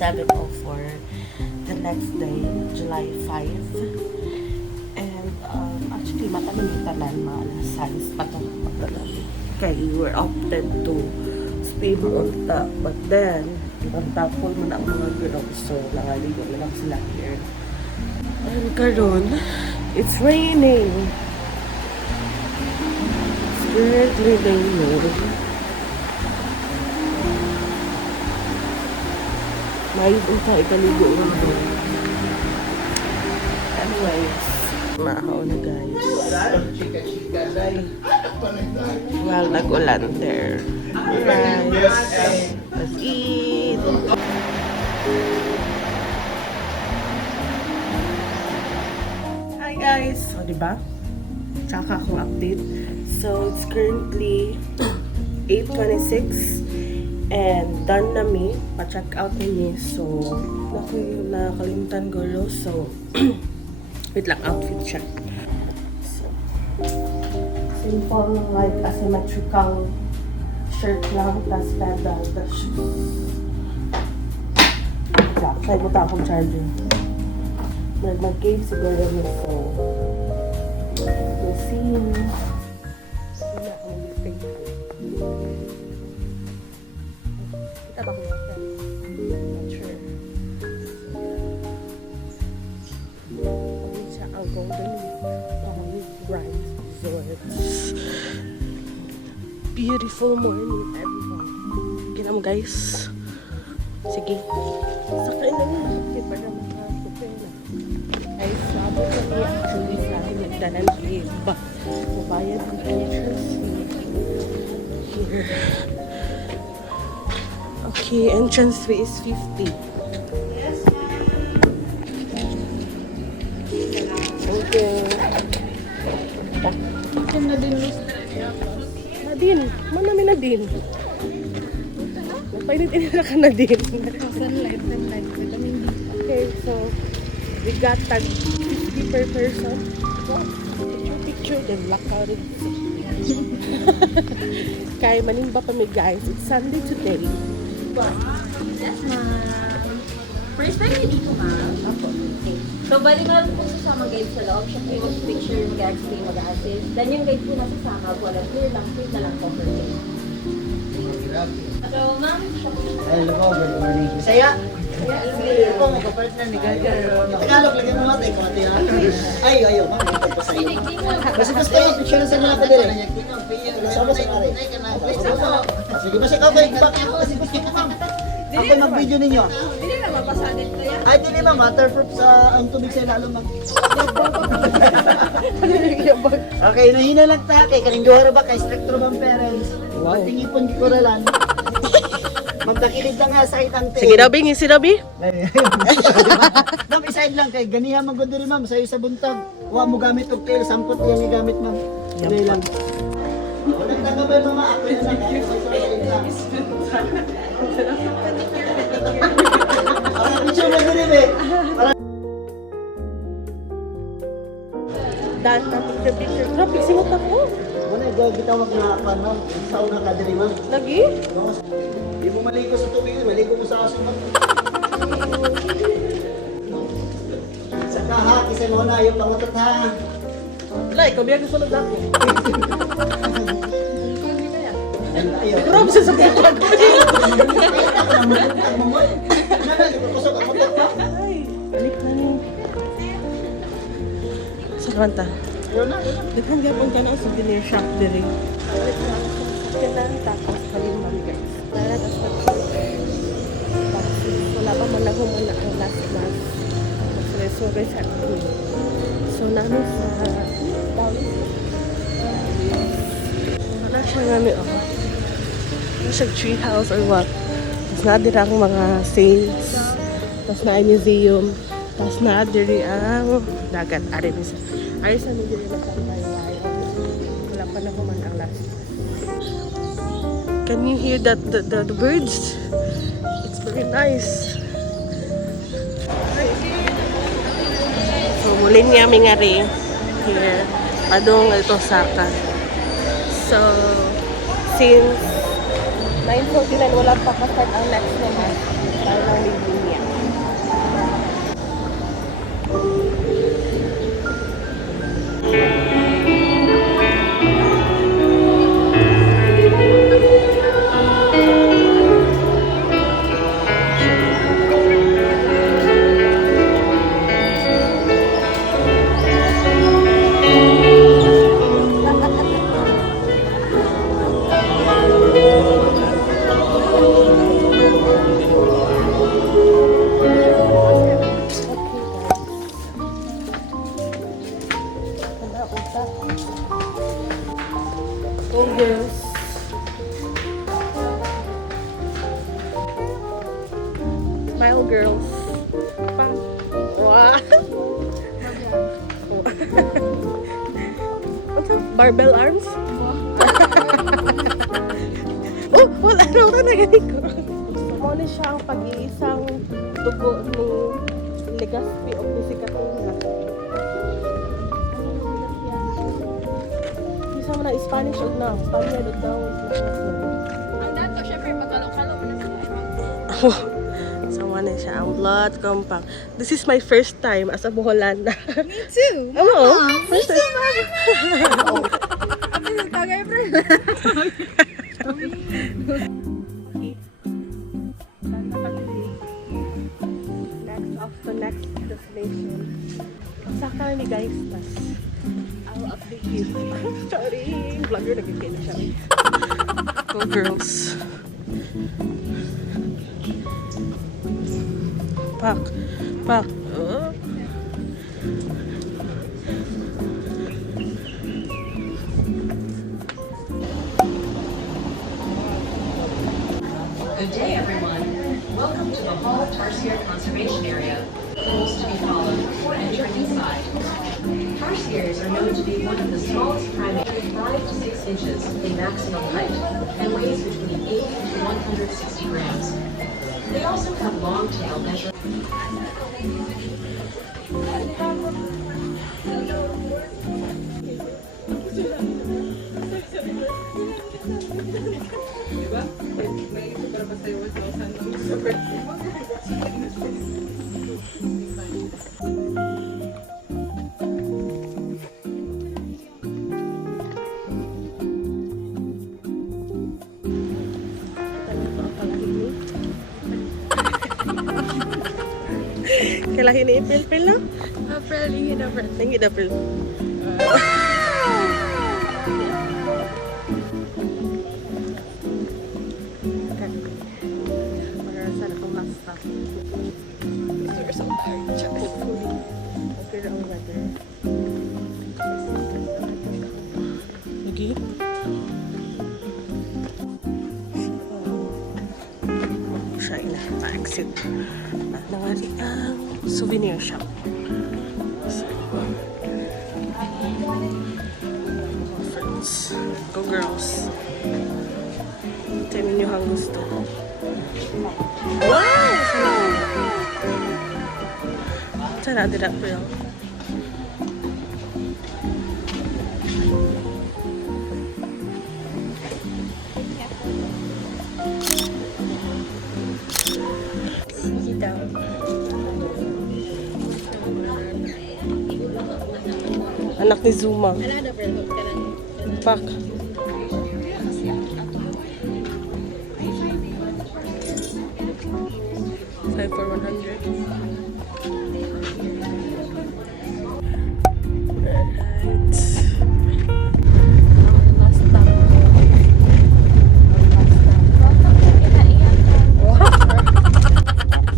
7:04 the next day, July 5. And actually, matanong-tanan mga alas 6 pa ito. Kaya we were opted to stay Maunta. But then, ang tapol mo na ang mga girls. So, nangaligo na lang sila here. And karon, it's raining. It's currently raining. May unta ikaligo nga doon. Anyways, maahaw na guys. Well, nag-ulan there. Guys, let's eat. Hi guys! So, diba? Tsaka akong update. So, it's currently 8:26 and done na mi. Pa-check out na niya. So, nakalimutan gulo. So, wait lang, outfit check. So, simple, like asymmetrical shirt lang, tas leather, tas shoes. Yeah, sa'yo mo ta akong charger. Mag-cave siguro yun. So, we'll see. Hindi na ako mag-faithful. Kita ba ko yung friend? Not sure. Pagin siya ang Golden Rise Resort. Beautiful morning, everyone. Gina mo guys. Sige. Sakay na yun. Okay, para makasupay na. Guys, sabot na niya. Actually, sa akin nagdanan fee. Mabayad ang entrance fee. Here. Okay, entrance fee is 50. Okay. Nadine. Manami Nadine. Painit-init na ka Nadine. Sunlight, vitamin D. Okay, so we got tag 50 per person. Wow, picture, then lock out it. Kaya manimba pa mi guys. It's Sunday today. Yes, ma'am. First time niyo dito, ma'am? Apo. Okay. So, bali mo po sasama guide sa loob. Siya po yung mag-picture, mag-explain, mag-assist. Then yung guide po na sasama, volunteer lang, free na lang po per day. So, ma'am, siya po. Hello po, good morning. Bisaya? Hindi po, magkapartner ni Gaya. Tagalog, lagyan mo natin, kamati na. Ay, ayaw, ma'am, magpapasaya. Kasi gusto yung picture sa mga kadiri. Sama sa pare. Sige ba siya kaway? Bakit ako kasi gusto ko, ma'am? Ako mag-video ninyo. Hindi na mapasalit ko yan. Ay, hindi ma'am, waterproof sa ang tubig sa ilalim, ma'am. Okay, nahina lang ta kay kaning duha ra ba kay structure bang parents. Patingipon di koralan. Magdakilid lang ha sa itang tail. Sige Dabi, ngisi Dabi. Ma'am, isaid lang kay ganiha man gud diri ma'am sayo sa buntag. Wa mo gamit og tail, sampot yan ni gamit ma'am. Dili lang. Wala ta ka ba mama ako na lang. Picture na diri be. Dan na picture. Grabe, simot ako. Wala go gitawag na pan ma'am. Sauna ka diri ma'am. Lagi? Di mo maligo sa tubig, maligo mo sa aso ma'am. Sa kaha, kisay mo na, ayaw pangutot ha. Wala, ikaw biya gusto lang ako. Ayaw. Grabe siya sa buwan. Ay, balik na ni. Sa kanta. Daghan gyapon ka na ang souvenir shop diri. Balik na ang kanan tapos kalimang guys. Tara tas wala pa man ako man ang last month. So guys, so namin sa wala siya namin wala siya tree house or what. Tapos na diri ang mga sales. Tapos na ang museum. Tapos na diri ang dagat. Ari sa mi diri matambay. Wala pa na ko man ang last. Can you hear that the birds? It's very nice. So muli niya mi nga rin here. Padong ito Saka. So since 9:49 wala pa ka-start ang next naman. Tayo lang libre niya. utak. Oh, girls. Smile, girls. Pang. Wow. What's up? Barbell arms? Oh, wala na ako na ganito ko. Muna siya ang pag-iisang dugo ni Legazpi o ni Sikatuna. Isa mo na Spanish o na. Spanish o daw. Ang dato, syempre, magkalo-kalo mo na sila. Sama na siya ang blood compact. This is my first time as a Boholanda. Me too. Oo. First time. Tagay, bro. Next off to next destination. Sakta na ni guys. Tas I'll update you. Sorry. Vlogger nagkikita siya. Go girls. Pak. Pak. Good day, everyone. Welcome to the Hall Tarsier Conservation Area. Rules to be followed before entering inside. Tarsiers are known to be one of the smallest primates, 5 to 6 inches in maximum height, and weighs between 80 to 160 grams. They also have long tail measuring. Kailangan ini April no? April, ingin April. Tinggi April. Okay. Magarasan akong last stop. We're so tired. Hopefully, okay na ang weather. Lagi? Siya na, pa-exit. At nawari ang souvenir shop. Friends. Go girls. Tingnan nyo ang gusto. Wow! Sana din April. Easy down. Anak ni Zuma. Ano na, April? Huwag ka lang. Pak. Five for 100. Right. Last stop.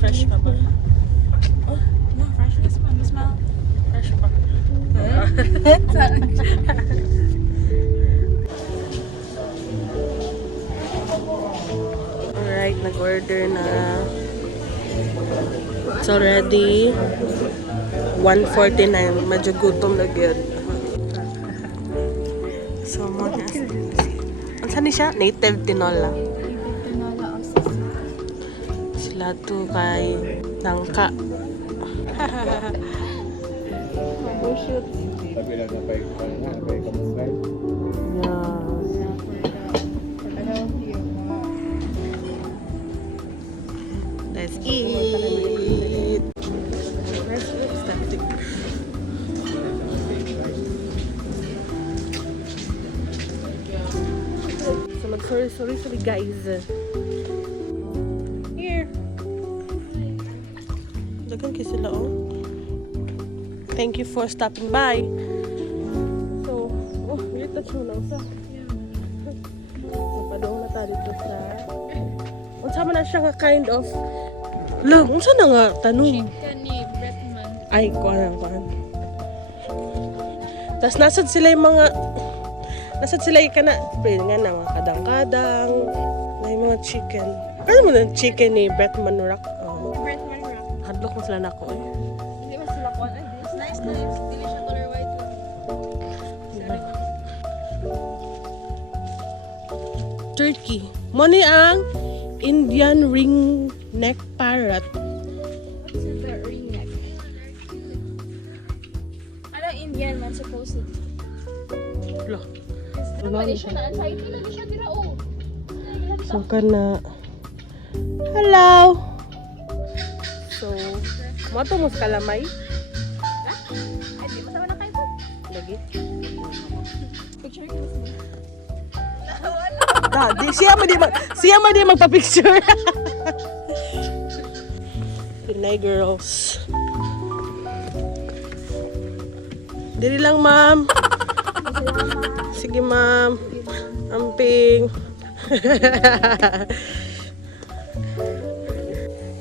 Fresh pa ba? Oh, No, freshness pa. Smell. fresh pa. Alright, nag-order na. It's already 1:49. Medyo gutom na gyud. So, muna. Ano ni siya? Native tinola. Tinola o sisa. Sila to kay Nangka. Shoot. Tapi lang napay kamusay. Yeah. Let's eat. Where's that thing? So sorry guys. Here. Dagan kayo sila oh. Thank you for stopping by. So, oh, may touch mo lang sa. So, padong na tayo dito sa... Unsa man na siya nga kind of... Lang, unsa na nga tanong? Chicken ni Bretman. Ay, kuhan. Tapos nasad sila yung mga kana nga na mga kadang-kadang na yung mga chicken. Ano mo na chicken ni Brett Manrock? Oh. Brent Manrock. Hadlok mo sila na ko eh. Hindi ba sila kuhan? Ay, this nice. Hindi siya color white. Turkey. Moni ang Indian ring neck parrot. What's the ring neck? Ano Indian man supposedly? Lo. Ano ba siya na? Anxiety na siya tira oh. So kana. Hello. So, mo to mus kalamay. Ay, di mo na kayo po. Lagi. Picture ko. Siya man di magpa-picture. Pinay girls. Dili lang, ma'am. Sige, ma'am. Amping.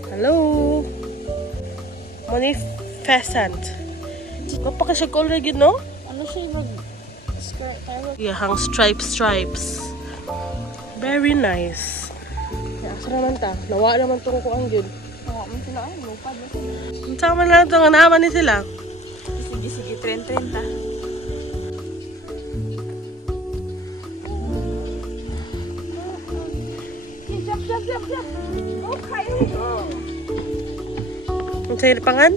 Hello. Money pheasant. Kapag siya color yun, no? Ano siya mag skirt? Yeah, hang stripes. Very nice. Yeah, asa naman ta? Nawa naman itong kuang yun. Oo, man sila ay lupad. Ang sama na ito, nga naman ni sila. Sige, trend ta. Jump. Okay. Ang sa'yo pangan?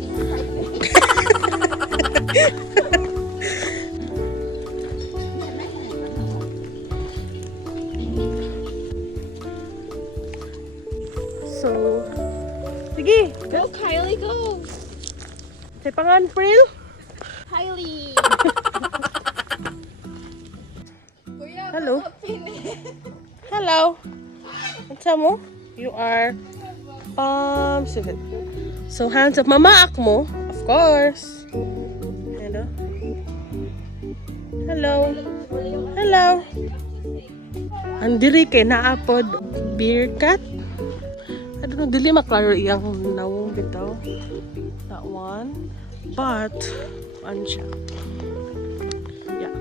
So, sige. Go, Kylie, go. Sa'yo pangan, Pril? Kylie. Kuya, Hello. Hello. What's mo? You are Sugat. So, hands up. Mamaak mo. Of course. Hello. Hello. Andiri kay naapod beer cat. I don't know, dili maklaro iyang nawong bitaw. That one. But, ano siya? Yeah.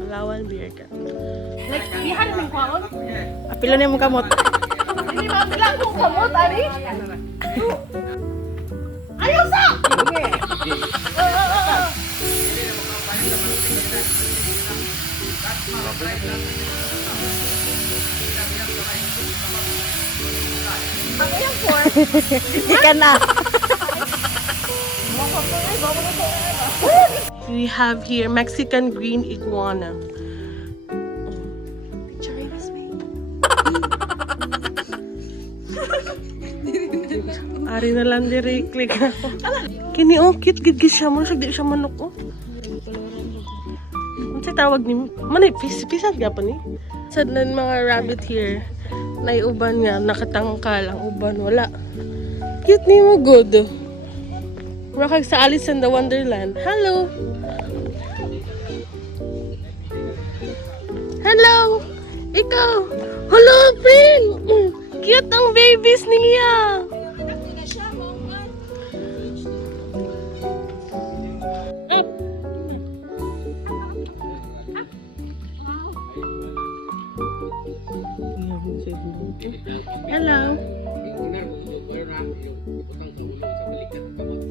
Palawan beer cat. Like, ihan ng kwaon? Apila na mo kamot. Hindi ba sila kung kamot, Ari? Ayaw sa! Ikan na. We have here Mexican green iguana. Ari na lang diri click ako. Kini oh cute gid siya mo siya di siya manok oh. Ano tawag ni manay pisad gyapon ni. Sad na mga rabbit here. Naiuban nga nakatangkal ang uban wala. Cute ni mo good. Rakag sa Alice in the Wonderland. Hello. Hello. Ikaw. Hello, Pring. Cute ang babies niya. Up. Hello.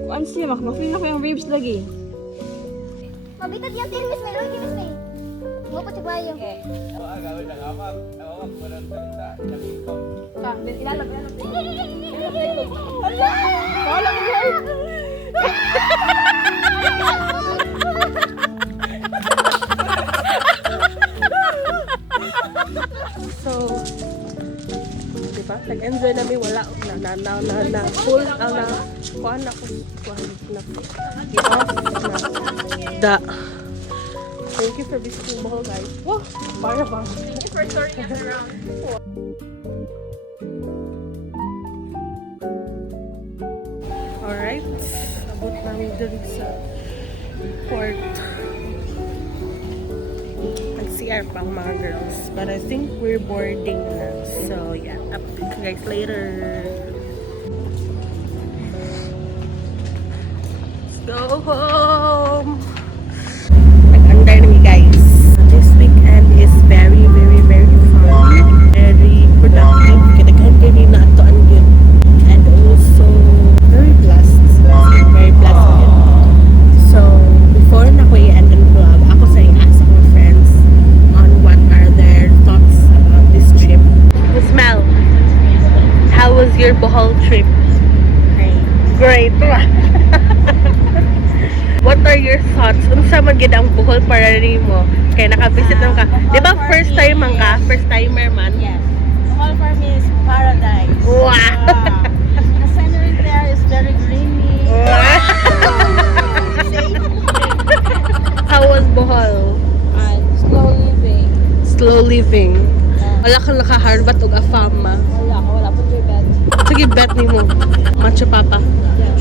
Ano siya? Makmafin ako yung ribs lagi. Mabitad yung tiris may lagi tiris may. Mo pa tibayo. Ilalab. Wala mo. So, diba? Nag-enjoy namin wala na full na kuan ako na da. Thank you for visiting Bohol, guys. Wow, para ba? Thank you for touring us around. Alright, abot namin dun sa port. Nag-CR pang mga girls. But I think we're boarding na. So yeah, update you guys later. Let's go home! your thoughts? Unsa man gid ang Bohol para nimo? Kay naka-visit naman ka. Di ba first time man ka? First timer man? Yes. Bohol for me is paradise. Wow! The scenery there is very greeny. How was Bohol? And slow living. Slow living. Wala kang nakaharbat og afama. Wala po your bed. Sige, bet nimo. Macho Papa. Yeah.